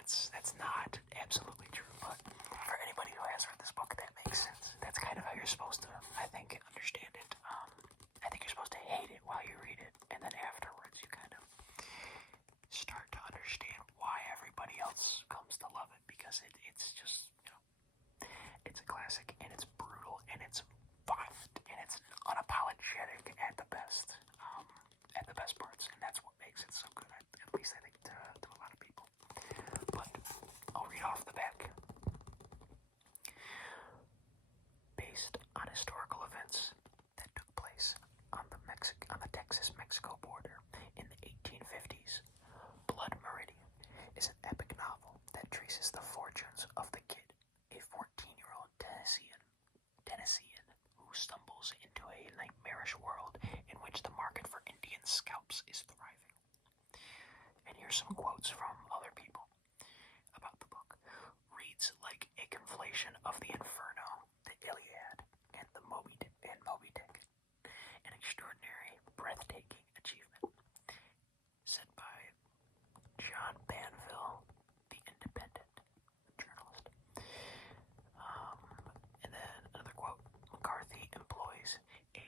that's not absolutely true, but for anybody who has read this book, that makes sense. That's kind of how you're supposed to, I think, understand it. I think you're supposed to hate it while you read it, and then afterwards you kind of start to understand why everybody else comes to love it, because it's just, it's a classic, and it's brutal, and it's violent, and it's unapologetic at the best. At the best parts, and that's what makes it so good, at least I think to a lot of people. But I'll read off the back. Based on historical events that took place on the Texas-Mexico border in the 1850s, Blood Meridian is an epic novel that traces the fortunes of the kid, a 14-year-old Tennessean who stumbles into a nightmarish world in which the market for Indian scalps is thriving. And here's some quotes from other people about the book. Reads like a conflation of the Inferno, the Iliad, and the Moby Dick. An extraordinary, breathtaking achievement. Said by John Banville, the Independent journalist. And then another quote. McCarthy employs a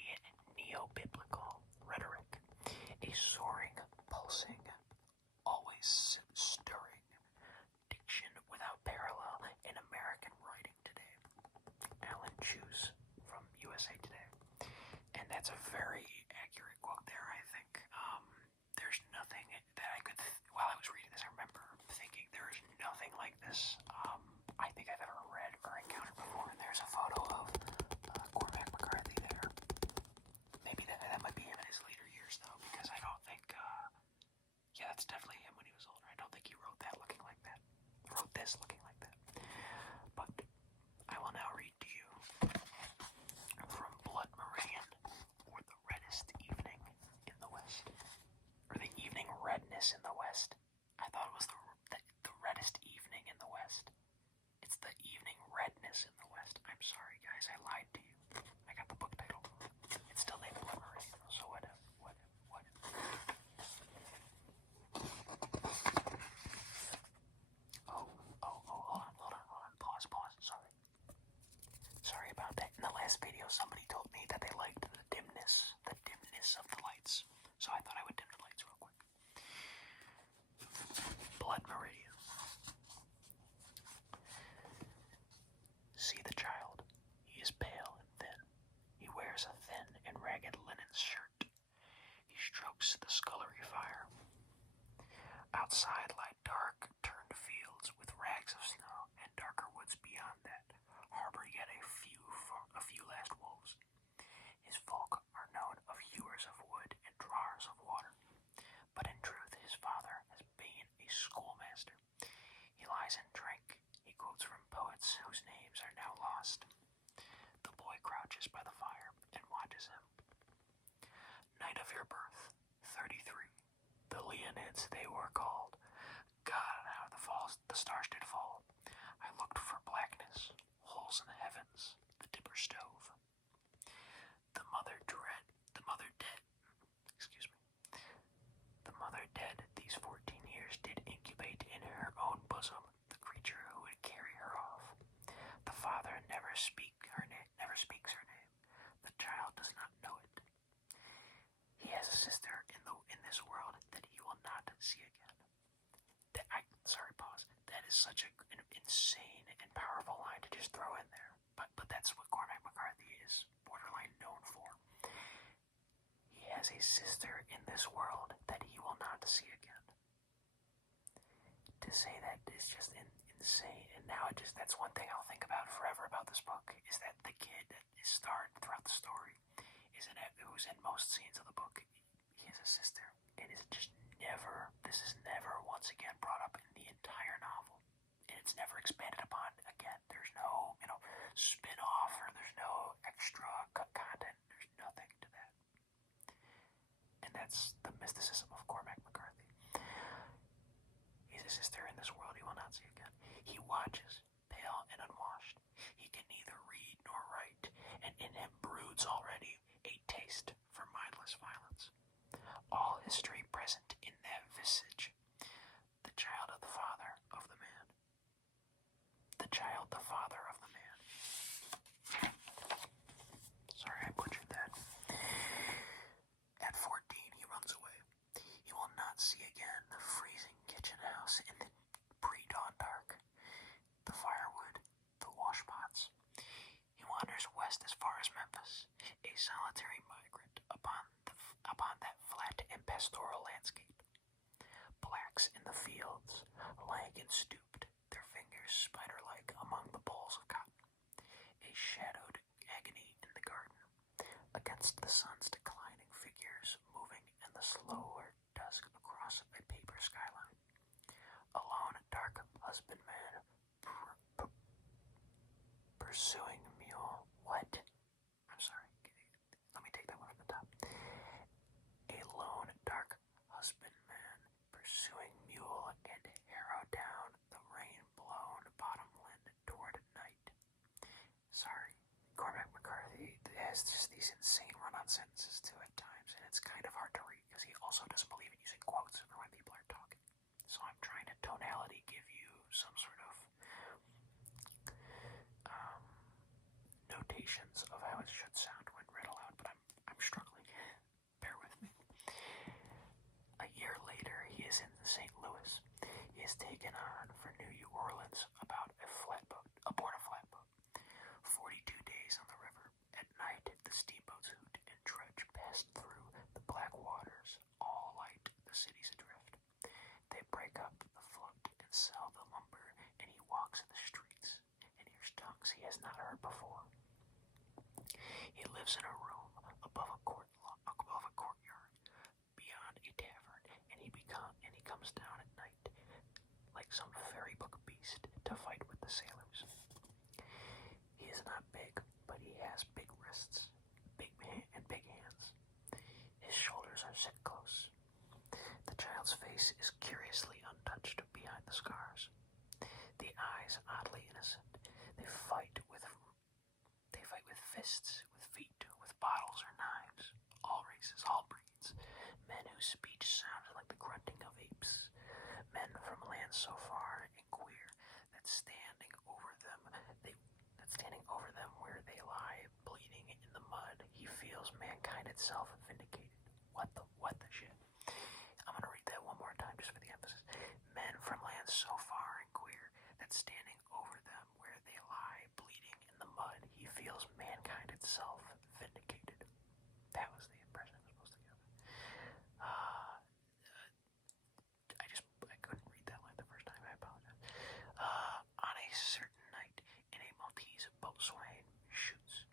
neo-biblical rhetoric, a soaring, pulsing, always stirring diction without parallel in American writing today. Alan Cheuse from USA Today. And that's a very accurate quote there, I think. There's nothing that I could, while I was reading this, I remember thinking there is nothing like this I think I've ever read or encountered before. And there's a photo of Cormac McCarthy there. Maybe that might be him in his later years, though, because I don't think, yeah, that's definitely him when he was older. I don't think he wrote that looking like that. He wrote this looking like that. But I will now read to you from Blood Meridian, or the Reddest Evening in the West. Or the Evening Redness in the West. I thought it was the reddest evening in the West. It's the Evening Redness in the West. I'm sorry, guys, I lied to you. I got the book title. It's still named Blood Meridian, so whatever. Hold on. Pause. Sorry about that. In the last video, somebody told me that they liked the dimness of the lights. So I thought I would dim the lights real quick. Blood Meridian. See the child. He is pale and thin. He wears a thin and ragged linen shirt. He strokes the scullery fire. Outside lie dark, turned fields with rags of snow, and darker woods beyond that harbor yet a few last wolves. His folk are known of hewers of wood and drawers of water, but in truth his father has been a schoolmaster. He lies in drink. He quotes from poets whose names are now lost. The boy crouches by the fire and watches him. Night of your birth, 33. The Leonids they were called. God, how the stars did fall. I looked for blackness, holes in the heavens, the dipper stove. The mother dead, these 14 years did incubate in her own bosom the creature who would carry her off. The father never speaks her name. The child does not know it. He has a sister in this world that he will not see again. Pause. That is such an insane and powerful line to just throw in there. But that's what Cormac McCarthy is borderline known for. He has a sister in this world that he will not see again. To say that is just insane. And now that's one thing I'll think about forever about this book, is that the kid that is starred throughout the story who's in most scenes of the book, he has a sister. This is never once again brought up in the entire novel. And it's never expanded upon again. There's no, spin-off, or there's no extra content. There's nothing to that. And that's the mysticism of Cormac McCarthy. He's a sister in this world he will not see again. He watches, pale and unwashed. He can neither read nor write, and in him broods already a taste for mindless violence. All history present in that visage. The child of the father of the man. relax in the fields, lank and stooped, their fingers spider-like among the balls of cotton. A shadowed agony in the garden, against the sun's declining figures moving in the slower dusk across a paper skyline. A lone, dark husbandman pursuing a mule. What? I'm sorry. Let me take that one from the top. A lone, dark husbandman pursuing mule and harrow down the rain-blown bottomland toward night. Sorry, Cormac McCarthy has just these insane run-on sentences too at times, and it's kind of hard to read because he also doesn't believe in using quotes for when people are talking. So I'm trying to tonality give you some sort of notations of how it should sound when read aloud, but I'm struggling. Bear with me. A year later, he is in St. Louis. He is taken on for New Orleans aboard a flatboat. 42 days on the river. At night, the steamboats hoot and trudge past through the black waters, all light the cities adrift. They break up the float and sell the lumber, and he walks in the streets and hears tongues he has not heard before. He lives in a room above a courtyard, beyond a tavern, and he comes down at night, like some fairy book beast, to fight with the sailors. He is not big, but he has big wrists, big hands. His shoulders are set close. The child's face is curiously untouched behind the scars. The eyes oddly innocent. They fight with fists, with feet, with bottles or knives. All races, all breeds. Men whose speech sounds like the grunting of apes. Men from lands so far and queer that standing over them where they lie bleeding in the mud, he feels mankind itself vindicated. What the shit? I'm gonna read that one more time just for the emphasis. Men from lands so far and queer that standing over them where they lie bleeding in the mud, he feels mankind itself vindicated. That was the impression I was supposed to give. I couldn't read that line the first time. I apologize. On a certain night, in a Maltese boatswain shoots.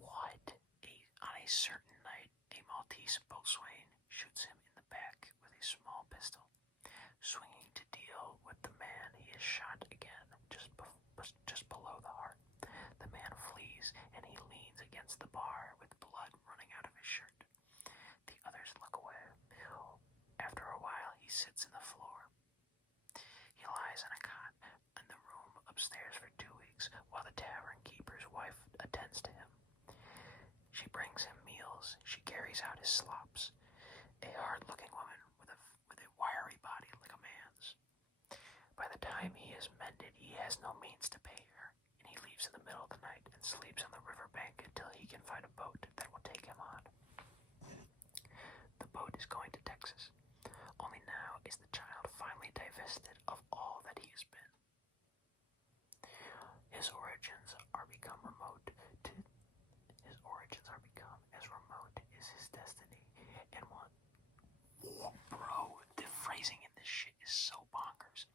What? On a certain night, a Maltese boatswain shoots him in the back with a small pistol. Swinging to deal with the man, he is shot again, just below the heart. The man flees, and he leans against the bar with blood running out of his shirt. The others look away. After a while, he sits in the floor. He lies in a cot in the room upstairs for 2 weeks, while the tavern keeper's wife attends to him. She brings him meals. She carries out his slops. A hard-looking woman with a wiry body like a man's. By the time he is mended, he has no means to pay her, and he leaves in the middle of the night and sleeps on the riverbank until he can find a boat that will take him on. The boat is going to Texas. Only now is the child finally divested of all that he has been. His origins are become as remote as his destiny, and one. Bro, the phrasing in this shit is so bonkers.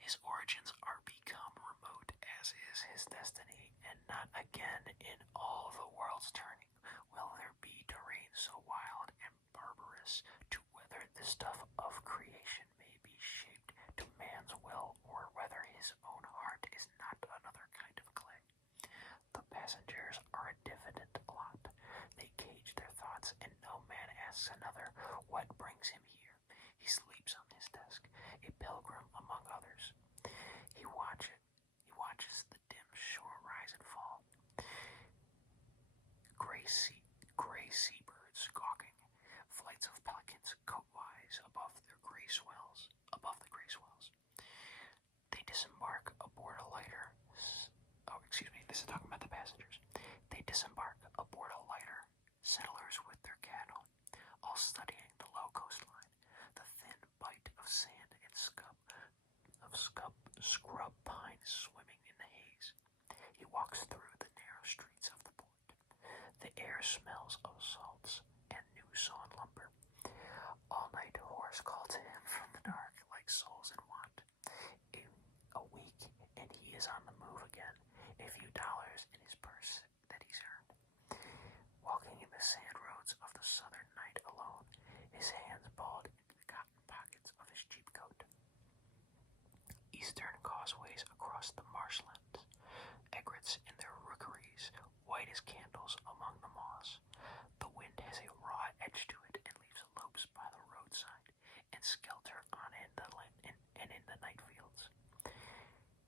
His origins are become remote as is his destiny, and not again in all the world's turning will there be terrain so wild and barbarous to whether the stuff of creation may be shaped to man's will, or whether his own heart is not another kind of clay. The passengers are a diffident lot. They cage their thoughts, and no man asks another what brings him here. He sleeps on his desk, a pilgrim among others. He watches the dim shore rise and fall. Gray seabirds gawking, flights of pelicans coat-wise above the gray swells. They disembark aboard a lighter. This is talking about the passengers. They disembark aboard a lighter, settlers with their cattle, all studying the low coastline, the thin bite of sand and scrub pine swimming in the haze. He walks through the narrow streets of the port. The air smells of salts and new sawn lumber. All night horse call to him from the dark, parrots in their rookeries, white as candles among the moss. The wind has a raw edge to it and leaves lopes by the roadside, and skelter on in the night fields.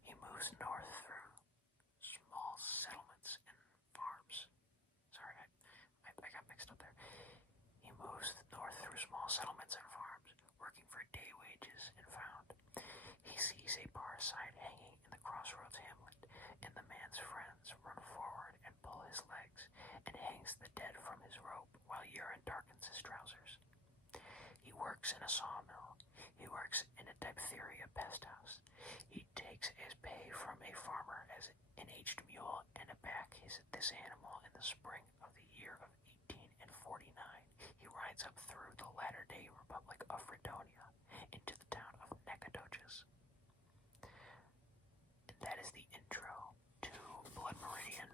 He moves north through small settlements and farms. Sorry, I got mixed up there. He moves north through small settlements and farms, working for day wages and found. He sees a bar sign hanging in the crossroads hamlet, and the man's friends run forward and pull his legs, and hangs the dead from his rope while urine darkens his trousers. He works in a sawmill. He works in a diphtheria pest house. He takes his pay from a farmer as an aged mule and back this animal in the spring of the year of 1849. He rides up through the latter-day Republic of Fredonia into the town of Nacogdoches. And that is the intro to Blood Meridian,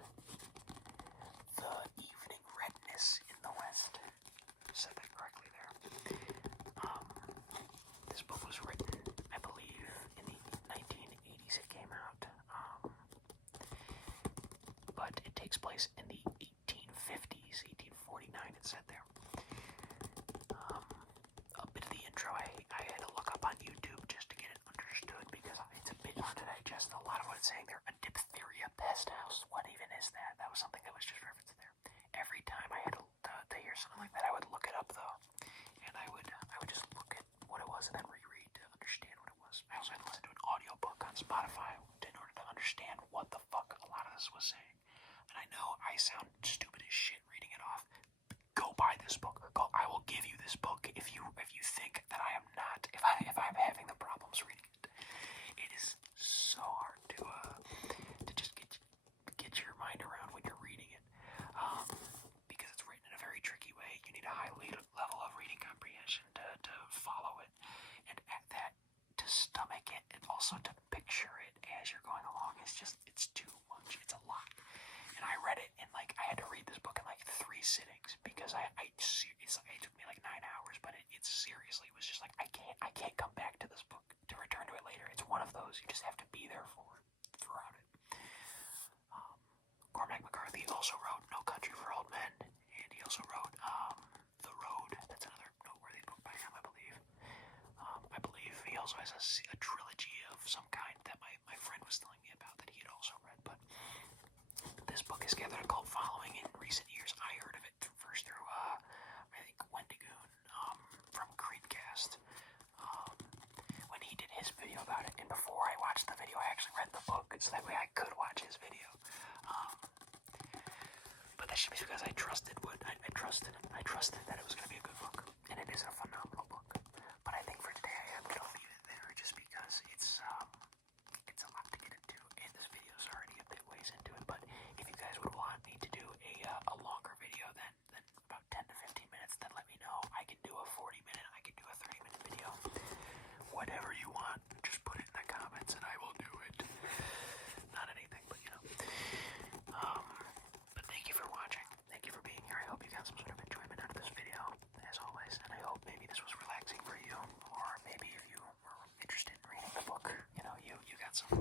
the evening redness in the west. Said that correctly there. This book was written, I believe, in the 1980s it came out, but it takes place in the 1850s, 1849 it said there. A bit of the intro I had to look up on YouTube just to get it understood because it's a bit hard to digest a lot of what it's saying there. A diphtheria pest house, what even is that? That was something that was just referenced there. Every time I had to hear something like that, I would look it up though, and I would just look at what it was and then reread to understand what it was. I also had to listen to an audiobook on Spotify in order to understand what the fuck a lot of this was saying. And I know I sound stupid as shit reading it off. Go buy this book. I will give you this book if you think that I am not, if I'm having the problems reading it. It is so hard to just get your mind around when you're reading it, because it's written in a very tricky way. You need a high level of reading comprehension to follow it, and at that, to stomach it, and also to picture it as you're going along. It's too much. It's a lot. And I read it in I had to read this book in 3 sittings because it took me 9 hours, but it seriously was just I can't come back to this book to return to it later. It's one of those you just have to be there for throughout it. Cormac McCarthy also wrote No Country for Old Men, and he also wrote The Road. That's another noteworthy book by him, I believe. I believe he also has a trilogy of some kind that my friend was telling me about that he had also read, but this book has gathered a cult following in recent years. I heard of it first through, I think, Wendigoon from Creedcast, when he did his video about it. And before I watched the video, I actually read the book, so that way I could watch his video. But that's just because I trusted that it was going to be a good book, and it is a phenomenal book. But I think for today I am going to leave it there, just because it's a lot to get into, and this video is already a bit ways into it. But if you guys would want me to do a longer video than about 10 to 15 minutes, then let me know. I can do a 40-minute, I can do a 30-minute video. Whatever you want, just put it in the comments and I will do it. Not anything, but but thank you for watching. Thank you for being here. I hope you got some sort of enjoyment out of this video, as always, and I hope maybe this was relaxing for you, or maybe if you were interested in reading the book, you got some